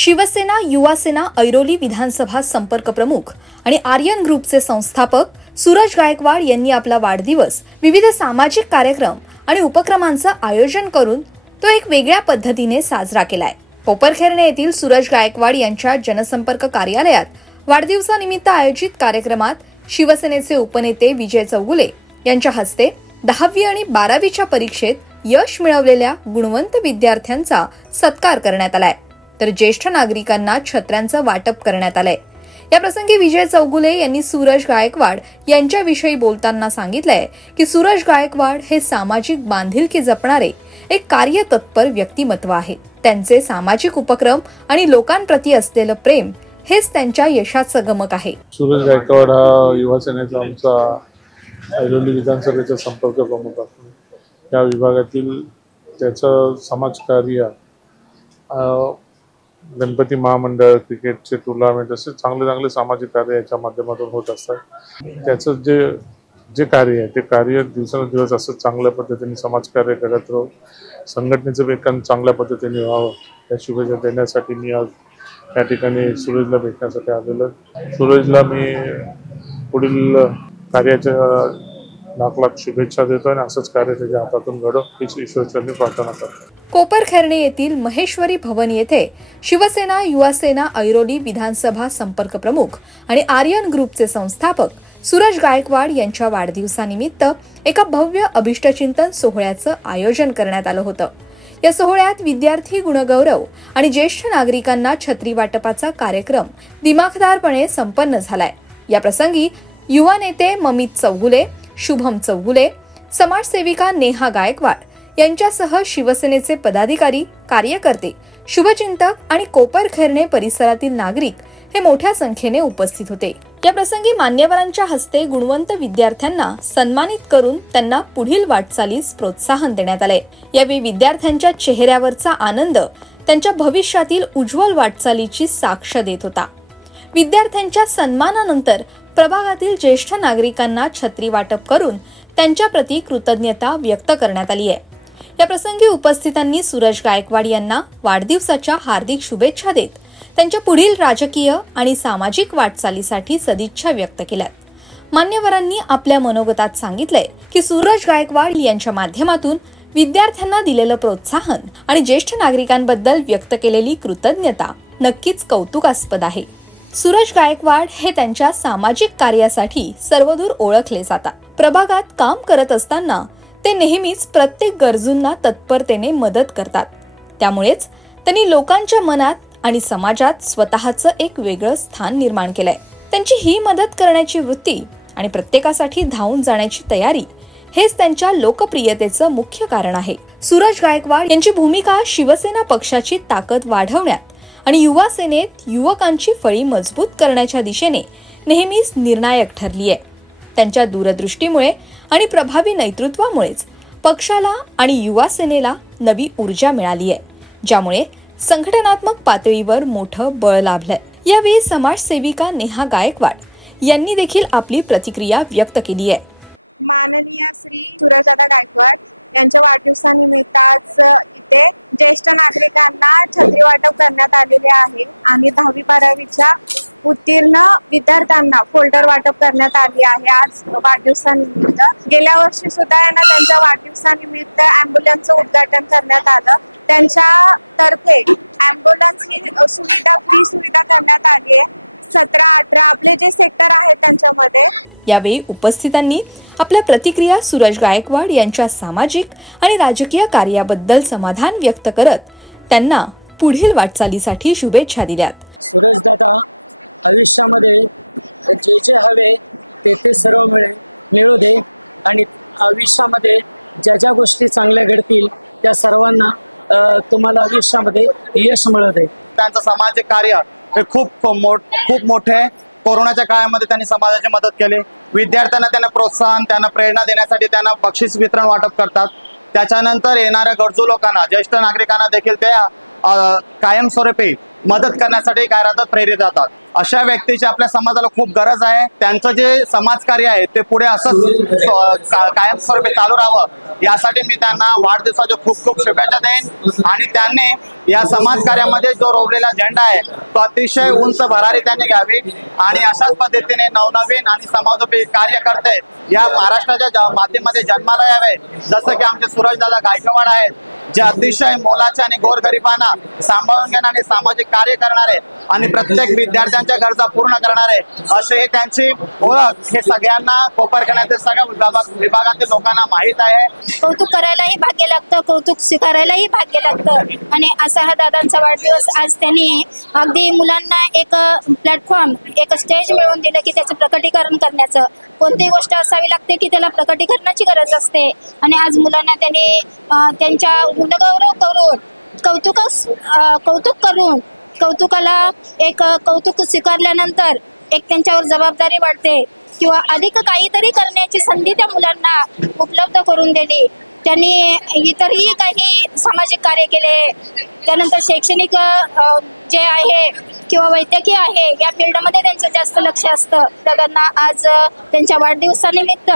शिवसेना युवासेना ऐरोली विधानसभा संपर्क प्रमुख आणि आर्यन ग्रुपचे संस्थापक सूरज गायकवाड यांनी आपला वाढदिवस विविध सामाजिक कार्यक्रम आणि उपक्रमांचं आयोजन करून तो एक वेगळ्या पद्धतीने साजरा केलाय। कोपरखैरणे येथील सूरज गायकवाड यांच्या जनसंपर्क कार्यालयात वाढदिवसानिमित्त आयोजित कार्यक्रमात शिवसेनेचे उपनेते विजय चौगुले यांच्या हस्ते 10वी आणि 12वीच्या परीक्षेत यश मिळवलेल्या गुणवंत विद्यार्थ्यांचा सत्कार करण्यात आलाय, तर ज्येष्ठ नागरिकांना छत्र्यांचं वाटप करण्यात आलंय। या प्रसंगी विजय चौगुले यांनी सूरज गायकवाड यांच्याविषयी बोलताना सांगितलंय की सूरज गायकवाड हे सामाजिक बांधिलकी जपणारे एक कार्यतत्पर व्यक्तिमत्व आहे। त्यांचे सामाजिक उपक्रम आणि लोकांप्रती असलेलं प्रेम हेच त्यांच्या यशाचं गमक आहे। सूरज गायकवाड हा युवासेनेचा आमचा ऐरोली विधानसभेचा संपर्क प्रमुख आहे। या विभागातील त्याचं समाजकार्य, गणपती महामंडळ, क्रिकेटचे टुर्नामेंट असे चांगले सामाजिक कार्य याच्या माध्यमातून होत असतात। त्याचं जे कार्य आहे ते कार्य दिवसेंदिवस असं चांगल्या पद्धतीने समाजकार्य करत राहू, संघटनेचं वेतन चांगल्या पद्धतीने व्हावं या शुभेच्छा देण्यासाठी मी आज त्या ठिकाणी सूरजला भेटण्यासाठी आलेलो। सूरजला मी पुढील कार्याच्या लाख शुभेच्छा देतो आणि असंच कार्य त्याच्या हातातून घडो हीच ईश्वरचरणी प्रार्थना करतो। कोपरखैरणे येथील महेश्वरी भवन येथे शिवसेना युवासेना ऐरोली विधानसभा संपर्क प्रमुख आणि आर्यन ग्रुपचे संस्थापक सूरज गायकवाड यांच्या वाढदिवसानिमित्त एका भव्य अभिष्टचिंतन सोहळ्याचं आयोजन करण्यात आलं होतं। या सोहळ्यात विद्यार्थी गुणगौरव आणि ज्येष्ठ नागरिकांना छत्री वाटपाचा कार्यक्रम दिमाखदारपणे संपन्न झालाय। या प्रसंगी युवा नेते ममित चौगुले, शुभम चौगुले, समाजसेविका नेहा गायकवाड यांच्यासह शिवसेनेचे पदाधिकारी, कार्यकर्ते, शुभचिंतक आणि कोपरखैरणे परिसरातील नागरिक हे मोठ्या संख्येने उपस्थित होते। या प्रसंगी मान्यवरांच्या हस्ते गुणवंत विद्यार्थ्यांना सन्मानित करून त्यांना पुढील वाटचालीस प्रोत्साहन देण्यात आले। यावेळी विद्यार्थ्यांच्या चेहऱ्यावरचा आनंद त्यांच्या भविष्यातील उज्ज्वल वाटचालीची साक्ष देत होता। विद्यार्थ्यांच्या सन्मानानंतर प्रभागातील ज्येष्ठ नागरिकांना छत्री वाटप करून त्यांच्या प्रती कृतज्ञता व्यक्त करण्यात आली आहे। या प्रसंगी उपस्थितांनी सूरज गायकवाड यांना वाढदिवसाच्या हार्दिक शुभेच्छा देत त्यांच्या पुढील राजकीय आणि सामाजिक वाटचालीसाठी सदिच्छा व्यक्त केल्यात। मान्यवरांनी आपल्या मनोगतात सांगितलंय की सूरज गायकवाड यांच्या माध्यमातून विद्यार्थ्यांना दिलेलं प्रोत्साहन आणि ज्येष्ठ नागरिकांबद्दल व्यक्त केलेली कृतज्ञता नक्कीच कौतुकास्पद आहे। सूरज गायकवाड हे त्यांच्या सामाजिक कार्यासाठी सर्वदूर ओळखले जातात। प्रभागात काम करत असताना ते नेहमीच प्रत्येक गरजूंना तत्परतेने मदत करतात। त्यामुळेच त्यांनी लोकांच्या मनात आणि समाजात स्वतःचं एक वेगळं स्थान निर्माण केलंय। त्यांची ही मदत करण्याची वृत्ती आणि प्रत्येकासाठी धावून जाण्याची तयारी हेच त्यांच्या लोकप्रियतेचं मुख्य कारण आहे। सूरज गायकवाड यांची भूमिका शिवसेना पक्षाची ताकद वाढवण्यात आणि युवा सेनेत युवकांची फळी मजबूत करण्याच्या दिशेने नेहमीच निर्णायक ठरली आहे। त्यांच्या दूरदृष्टीमुळे आणि प्रभावी नेतृत्वामुळेच पक्षाला आणि युवा सेनेला नवी ऊर्जा मिळाली आहे, ज्यामुळे संघटनात्मक पातळीवर मोठं बळ लाभलंय। यावेळी समाजसेविका नेहा गायकवाड यांनी देखील आपली प्रतिक्रिया व्यक्त केली आहे। माननीय श्री सूरजदादा गायकवाड यांच्या वाढदिवसानिमित्त आज इथे ज्येष्ठ नागरिकांना छत्री वाटप करण्यात आलेले आहे आणि 10वी 12वीच्या उत्तीर्ण विद्यार्थ्यांना फोल्डर वाटप करण्यात आली आहे आज वाढदिवसानिमित्त। गेल्या वर्षी सुद्धा यांना त्यांच्या वाढदिवसानिमित्त ॲम्ब्युलन्सचं उद्घाटन करण्यात आलं। त्यांच्या तर्फे ॲम्ब्युलन्स ही सुविधा फ्री सुविधा करण्यात आली आहे। 17-18 आपले जे सेक्टर आहेत त्यांच्यामध्ये। यावेळी उपस्थितांनी आपल्या प्रतिक्रिया सूरज गायकवाड यांच्या सामाजिक आणि राजकीय कार्याबद्दल समाधान व्यक्त करत त्यांना पुढील वाटचालीसाठी शुभेच्छा दिल्यात। सूरज दादा आयुष्यामध्ये जे हवे ते सर्व मिळू दे आणि आयुष्यामध्ये ज्या गोष्टी चांगल्या घडतील त्या सर्वांना तुम्हाला आयुष्यामध्ये यश मिळू दे। त्यांचं सामाजिक कार्य हे खूप मोठे। कोरोनाच्या काळामध्ये त्यांनी समाजाची मदत केली। विद्यार्थ्यांना त्यांना प्रोत्साहन, त्यांना प्रेरणा देण्यासाठी त्यांना बक्षीस वितरण वाटप करतात। त्याच्यानंतर येणाऱ्या गरजू लोकांना, ज्येष्ठ नागरिकांना देखील ते कायमस्वरूपी मदत करण्यासाठी कार्यरत प्रेरित जातात. अशा व्यक्तीची आपल्या समाजाला खूप गरज आहे. त्यांचं जे समाजकार्य आहे ते पुढे असंच कायमस्वरूपी चालू राहावं यासाठी मी त्यांना वाढदिवसाच्या खूप खूप शुभेच्छा देईन. आणि त्यांनी या समाजकार्यामध्ये जो रोवलेला झेंडा आहे तो अतिशय उंच भरारी त्यांनी घ्यावी आणि अशाच पद्धतीने नवनवीन आणि समाजोपयोगी कार्यकर्ते या महाराष्ट्राच्या माध्यमामध्ये जन्माला यावे. जसं की आमचे सूरजदादा गायकवाड आहेत, जे अतिशय मोलाचे आणि गोरगरिबांना सांभाळून घेणारे, सामाजिक कार्य करणारे आणि प्रत्येक विद्यार्थ्यांच्या गरजा पूर्ण करणारे असे त्यांची ओळख हे सगळ्यांना कोपरखण्यातील सगळ्या विभागातील लोकांना माहीत आहे. कौतुक करायलाही भाग्य लागतं, कौतुक स्वीकारायलाही भाग्य लागतं. आणि असा हा दादांचा वाढदिवस आज त्यांनी अगदी मुलांना एक प्लॅटफॉर्म, एक स्टेज मिळवून दिलं की त्याचं प्रकटीकरण करण्याचं. कोणतीही गोष्ट असावी लागते की त्याला प्रकटीकरणाची गरज असते. आणि आज मुलांना त्यांनी त्यांच्या गुणगौरव करून कौतुक करून कौतुकाला एक कौतुक स्वीकारल्यानंतर एक त्यांच्यावर जबाबदारी वाढते किंवा अधिक काहीतरी करण्याची संधी त्या मुलांना उपलब्ध करून दिली. त्यांनी इतरही काही सामाजिक कार्य केले. त्यानंतर शैक्षणिक जे आहे किंवा वैद्यकीय आहे या फील्डमध्ये त्यांचं जास्त लक्ष असतं. दादांना आज त्यांच्या वाढदिवसानिमित्त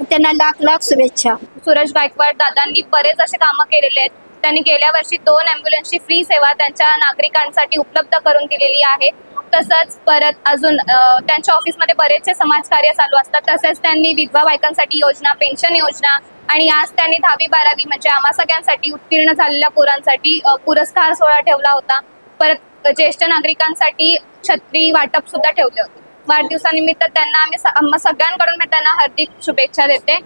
त्यांना लाख लाख शुभेच्छा. सूरज गायकवाड दादांनी बरेच असे कामं केलेले आहेत. त्यांनी गेल्या वर्षी 2 ॲम्ब्युलन्सची फ्री सेवा त्यांच्या नागरिकांसाठी उपलब्ध करून दिलेली आहे. तसंच परत अजून त्यांच्या ऑफिसमध्ये बरेचसे समाजकार्य चालू असतात. तसेच त्यांनी विधवा बायकांसाठी योजना, पेन्शन योजना आणि आज त्यांनी 10वी 12वी म्हणजे आम्हा सगळ्यांसाठी उत्तीर्ण झालेल्या पोरांसाठी पुरस्कार सोहळा ठेवला होता. परत ज्येष्ठ नागरिकांसाठी छत्री वाटप सुद्धा ठेवले होते. वाढदिवसानिमित्त त्यांना आम्ही सगळ्यांकडून मी त्यांना हार्दिक शुभेच्छा देते.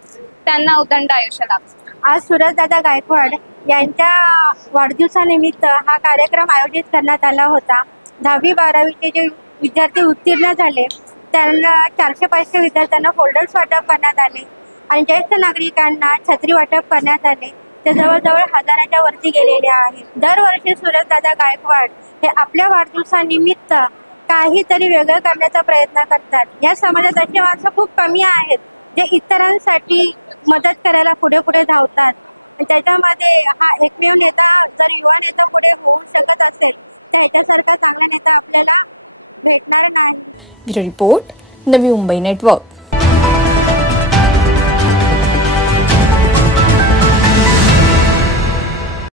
त्यांना उदंड आयुष्य लाभो. आज सूरजदादा गायकवाड यांच्या वाढदिवसानिमित्त हा कार्यक्रम आयोजित करण्यात आला होता. 10वी 12वीचे जे विद्यार्थी उत्तीर्ण झाले त्यांना 400-500 विद्यार्थ्यांना फोल्डर्स वाटप करण्यात आले आणि ज्येष्ठ नागरिकांना छत्री वाटप करण्यात आले. ते जवळजवळ 1000च्या वरती गेलेले आहेत. दरवर्षी सूरजदादा गायकवाड हे आपल्या वाढदिवसानिमित्त काहीतरी वेगळं करण्याचा प्रयत्न करतात. या समाजात अशी माणसं खूप कमी आहेत जे इतरांसाठी मदत करायला पुढे पुढे धावतात. त्याच्यामध्ये हा एकमेव नेता जर युवा नेता पुढे होऊ शकत असेल तर ह्याच्यासारखा चांगला नेता आपल्याला भेटणार नाही. Bureau report, Navi Mumbai network.